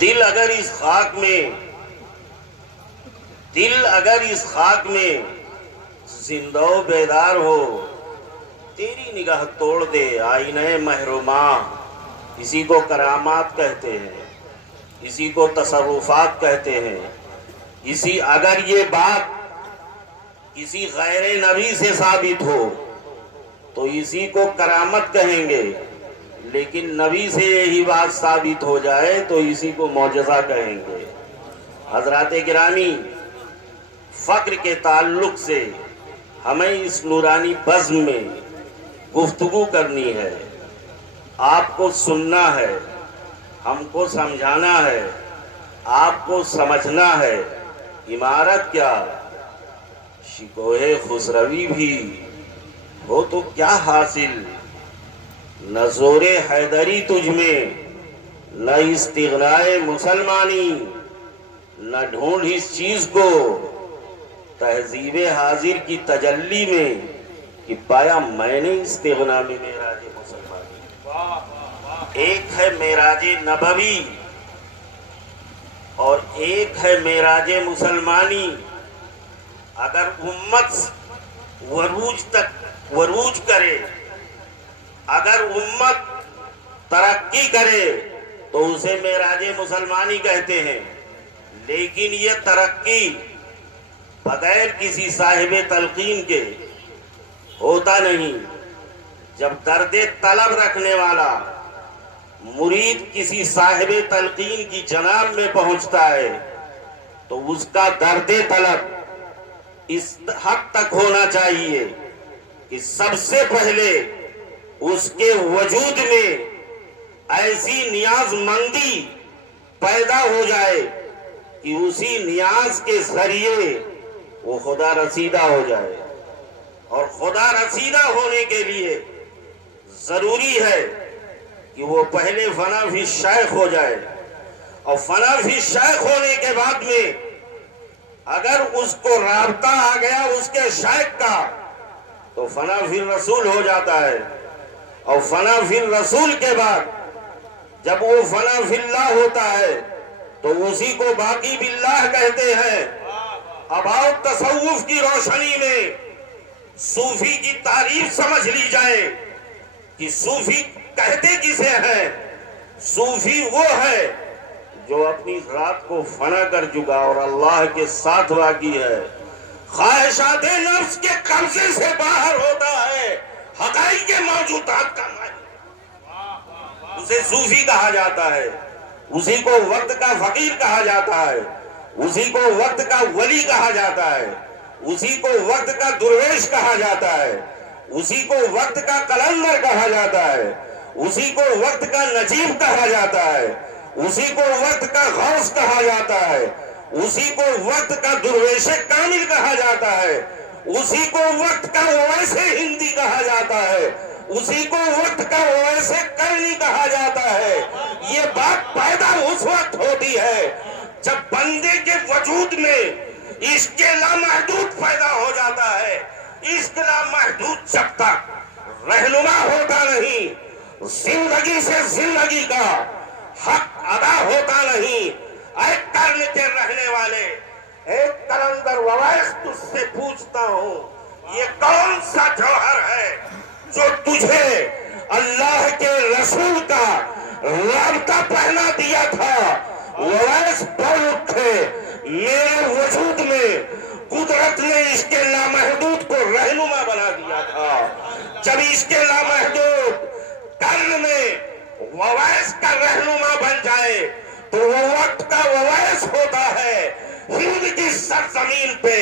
دل اگر اس خاک میں زندہ و بیدار ہو، تیری نگاہ توڑ دے آئینہ محروماں۔ اسی کو کرامات کہتے ہیں، اسی کو تصرفات کہتے ہیں۔ اگر یہ بات کسی غیر نبی سے ثابت ہو تو اسی کو کرامت کہیں گے، لیکن نبی سے یہی بات ثابت ہو جائے تو اسی کو معجزہ کہیں گے۔ حضرات گرامی، فقر کے تعلق سے ہمیں اس نورانی بزم میں گفتگو کرنی ہے، آپ کو سننا ہے، ہم کو سمجھانا ہے، آپ کو سمجھنا ہے۔ عمارت کیا شکوہ خسروی بھی ہو تو کیا حاصل، نہ زور حیدری تجھ میں، نہ استغنائے مسلمانی، نہ ڈھونڈ اس چیز کو تہذیب حاضر کی تجلی میں کہ پایا میں نے استغنا میں معراج مسلمانی۔ ایک ہے معراج نبوی اور ایک ہے معراج مسلمانی۔ اگر امت وروج کرے، اگر امت ترقی کرے تو اسے معراج مسلمانی کہتے ہیں، لیکن یہ ترقی بغیر کسی صاحب تلقین کے ہوتا نہیں۔ جب درد طلب رکھنے والا مرید کسی صاحب تلقین کی جناب میں پہنچتا ہے تو اس کا درد طلب اس حد تک ہونا چاہیے کہ سب سے پہلے اس کے وجود میں ایسی نیاز مندی پیدا ہو جائے کہ اسی نیاز کے ذریعے وہ خدا رسیدہ ہو جائے۔ اور خدا رسیدہ ہونے کے لیے ضروری ہے کہ وہ پہلے فنا فی شیخ ہو جائے، اور فنا فی شیخ ہونے کے بعد میں اگر اس کو رابطہ آ گیا اس کے شیخ کا تو فنا فی رسول ہو جاتا ہے، اور فنا فی رسول کے بعد جب وہ فنا فی اللہ ہوتا ہے تو اسی کو باقی باللہ کہتے ہیں۔ اب آؤ تصوف کی روشنی میں صوفی کی تعریف سمجھ لی جائے کہ صوفی کہتے کسے ہیں۔ صوفی وہ ہے جو اپنی ذات کو فنا کر چکا اور اللہ کے ساتھ باقی ہے، خواہشات نفس کے قبضے سے باہر ہوتا ہے، حقائق موجودات کا مالک، اسے صوفی کہا جاتا ہے۔ اسی کو وقت کا فقیر کہا جاتا ہے، اسی کو وقت کا ولی کہا جاتا ہے، اسی کو وقت کا درویش کہا جاتا ہے، اسی کو وقت کا قلندر کہا جاتا ہے، اسی کو وقت کا نجیب کہا جاتا ہے، اسی کو وقت کا غوث کہا جاتا ہے، اسی کو وقت کا درویش کامل کہا جاتا ہے، اسی کو وقت کا اویس ہندی کہا جاتا ہے، اسی کو وقت کا اویس کرنی کہا جاتا ہے۔ یہ بات پیدا اس وقت ہوتی ہے جب بندے کے وجود میں عشق لامحدود پیدا ہو جاتا ہے۔ عشق لامحدود جب تک رہنما ہوتا نہیں، زندگی سے زندگی کا حق ادا ہوتا نہیں۔ اے کرن کے رہنے والے، ایک قلندر وویس تجھ سے پوچھتا ہوں، یہ کون سا جوہر ہے جو تجھے اللہ کے رسول کا رابطہ پہنا دیا تھا؟ وویس بول اٹھے، میرے وجود میں قدرت نے عشق لامحدود کو رہنما بنا دیا تھا۔ جب عشق لامحدود کرن میں وویس کا رہنما بن جائے تو وہ وقت کا وویس ہوتا ہے۔ ہند کی سرزمین پہ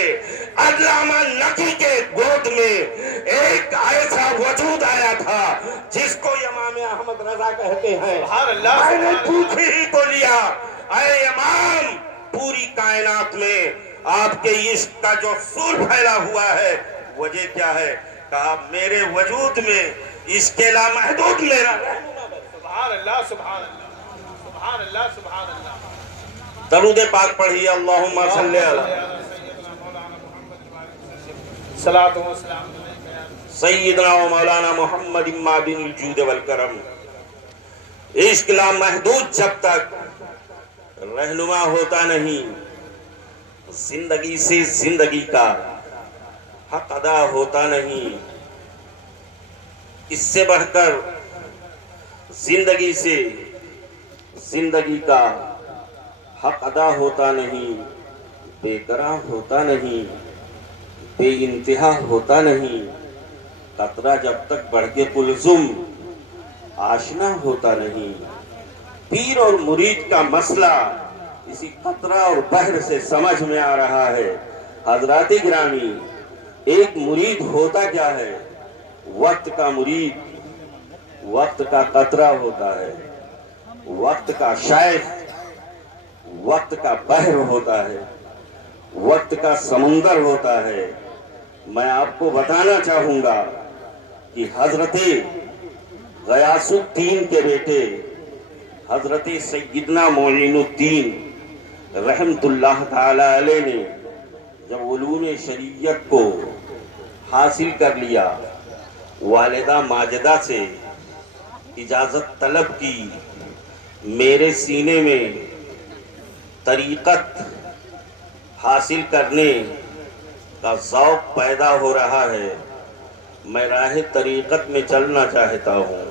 علامہ نقی کے گود میں ایک ایسا وجود آیا تھا جس کو امام احمد رضا کہتے ہیں۔ میں نے پوچھ ہی تو لیا، اے امام، پوری کائنات میں آپ کے عشق کا جو سور پھیلا ہوا ہے وجہ کیا ہے؟ کہا میرے وجود میں عشق لامحدود میرا رہنما ہے۔ سبحان اللہ، سبحان اللہ، سبحان اللہ، سبحان اللہ۔ درود پاک پڑھیے، اللہم صلی علی سیدنا و مولانا محمد معدن الجود والکرم۔ عشق لامحدود جب تک رہنما ہوتا نہیں، زندگی سے زندگی کا حق ادا ہوتا نہیں، اس سے بڑھ کر زندگی سے زندگی کا حق ادا ہوتا نہیں، بے قرار ہوتا نہیں، بے انتہا ہوتا نہیں، قطرہ جب تک بڑھ کے کلزم آشنا ہوتا نہیں۔ پیر اور مرید کا مسئلہ اسی قطرہ اور بحر سے سمجھ میں آ رہا ہے۔ حضرات گرامی، ایک مرید ہوتا کیا ہے؟ وقت کا مرید وقت کا قطرہ ہوتا ہے، وقت کا شیخ وقت کا بحر ہوتا ہے، وقت کا سمندر ہوتا ہے۔ میں آپ کو بتانا چاہوں گا کہ حضرت غیاث الدین کے بیٹے حضرت سیدنا معین الدین رحمت اللہ تعالی علیہ نے جب علوم شریعت کو حاصل کر لیا، والدہ ماجدہ سے اجازت طلب کی، میرے سینے میں طریقت حاصل کرنے کا ذوق پیدا ہو رہا ہے، میں راہ طریقت میں چلنا چاہتا ہوں۔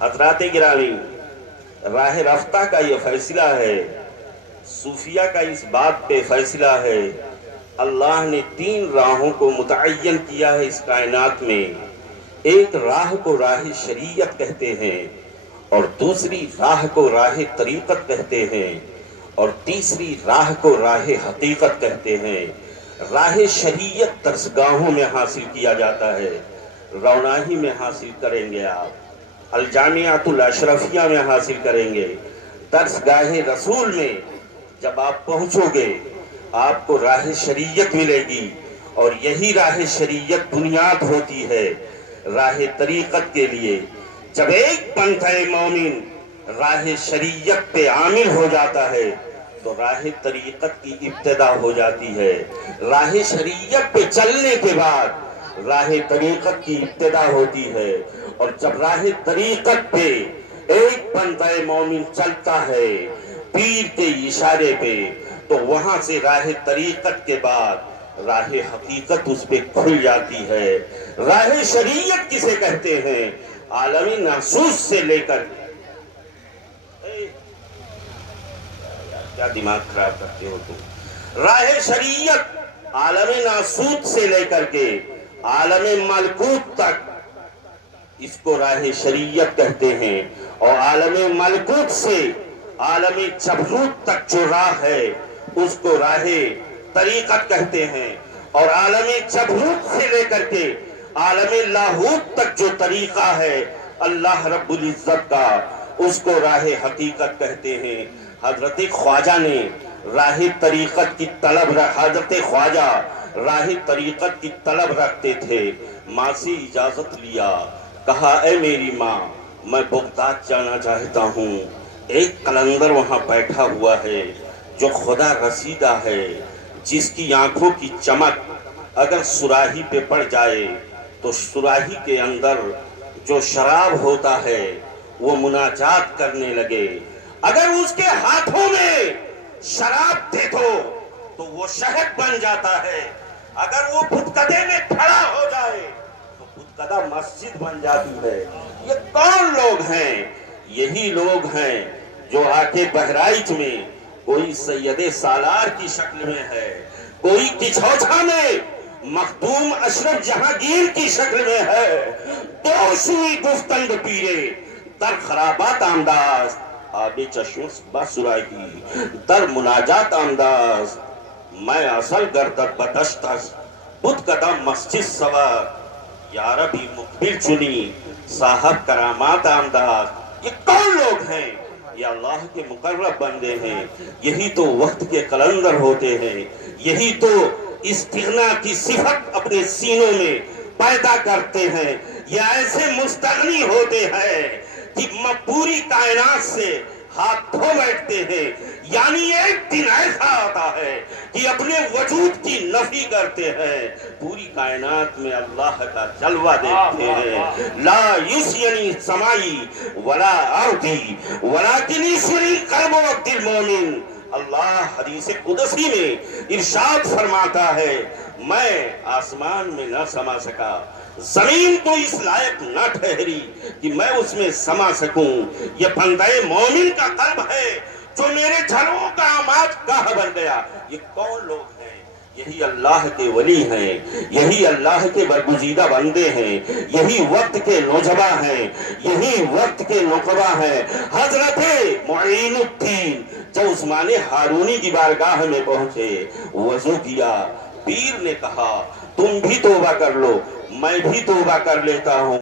حضرات گرامی، راہ رفتہ کا یہ فیصلہ ہے، صوفیہ کا اس بات پہ فیصلہ ہے۔ اللہ نے 3 راہوں کو متعین کیا ہے اس کائنات میں۔ ایک راہ کو راہ شریعت کہتے ہیں، اور دوسری راہ کو راہ طریقت کہتے ہیں، اور تیسری راہ کو راہ حقیقت کہتے ہیں۔ راہ شریعت درسگاہوں میں حاصل کیا جاتا ہے، روناہی میں حاصل کریں گے آپ، الجامعۃ الاشرفیہ میں حاصل کریں گے، درسگاہ رسول میں جب آپ پہنچو گے آپ کو راہ شریعت ملے گی، اور یہی راہ شریعت بنیاد ہوتی ہے راہ طریقت کے لیے۔ جب ایک بندہ مومن راہ شریعت پہ عامل ہو جاتا ہے تو راہ طریقت کی ابتدا ہو جاتی ہے۔ راہ شریعت پہ چلنے کے بعد راہ طریقت کی ابتدا ہوتی ہے، اور جب راہ طریقت پہ ایک بندہ مومن چلتا ہے پیر کے اشارے پہ، تو وہاں سے راہ طریقت کے بعد راہ حقیقت اس پہ کھل جاتی ہے۔ راہ شریعت کسے کہتے ہیں؟ عالمی ناسوس سے لے کر کیا دماغ خراب کرتے ہو تم؟ راہ شریعت عالم ناسوت سے لے کر کے عالم ملکوت تک اس کو راہ شریعت کہتے ہیں، اور عالم ملکوت سے عالم جبروت تک جو راہ ہے اس کو راہ طریقت کہتے ہیں، اور عالم جبروت سے لے کر کے عالم لاہوت تک جو طریقہ ہے اللہ رب العزت کا، اس کو راہ حقیقت کہتے ہیں۔ حضرت خواجہ نے راہ طریقت کی طلب حضرت خواجہ راہ طریقت کی طلب رکھتے تھے۔ ماں سے اجازت لیا، کہا اے میری ماں، میں بغداد جانا چاہتا ہوں۔ ایک قلندر وہاں بیٹھا ہوا ہے جو خدا رسیدہ ہے، جس کی آنکھوں کی چمک اگر سراہی پہ پڑ جائے تو سراہی کے اندر جو شراب ہوتا ہے وہ مناجات کرنے لگے۔ اگر اس کے ہاتھوں میں شراب دے دو تو وہ شہد بن جاتا ہے، اگر وہ بتکدے میں کھڑا ہو جائے تو بتکدہ مسجد بن جاتی ہے۔ یہ کون لوگ ہیں؟ یہی لوگ ہیں جو آ کے بہرائچ میں کوئی سید سالار کی شکل میں ہے، کوئی کچھوچھا میں مخدوم اشرف جہانگیر کی شکل میں ہے۔ دو سوئی گفتند پیرے در خرابات آمداز، آب چشم بسرائی در مناجات آمداز، میں اصل گردت بدشتس بت قدم مسجد سوار، یا ربی مقبل چنی صاحب کرامات آمداز۔ یہ کون لوگ ہیں؟ یہ اللہ کے مقرب بندے ہیں، یہی تو وقت کے قلندر ہوتے ہیں، یہی تو استغنا کی صفت اپنے سینوں میں پیدا کرتے ہیں۔ یہ ایسے مستغنی ہوتے ہیں کہ پوری کائنات سے ہاتھ دھو بیٹھتے ہیں، یعنی ایک دن ایسا آتا ہے کہ اپنے وجود کی نفی کرتے ہیں، پوری کائنات میں اللہ کا جلوہ دیکھتے ہیں۔ لا یسینی سمائی ولا ارضی ولیکن یسینی قلب و عبد المومن، اللہ حدیث قدسی میں ارشاد فرماتا ہے میں آسمان میں نہ سما سکا، زمین تو اس لائق نہ ٹھہری کہ میں اس میں سما سکوں۔ یہ بندہ مومن کا قلب ہے جو میرے جھروں کا آماج گاہ بن گیا۔ یہ کون لوگ ہیں؟ یہی اللہ کے ولی ہیں، یہی اللہ کے برگزیدہ بندے ہیں، یہی وقت کے نوجواں ہیں، یہی وقت کے نقبہ ہیں۔ حضرت معین الدین جب عثمان ہارونی کی بارگاہ میں پہنچے، وضو کیا، پیر نے کہا تم بھی توبہ کر لو، میں بھی توبہ کر لیتا ہوں۔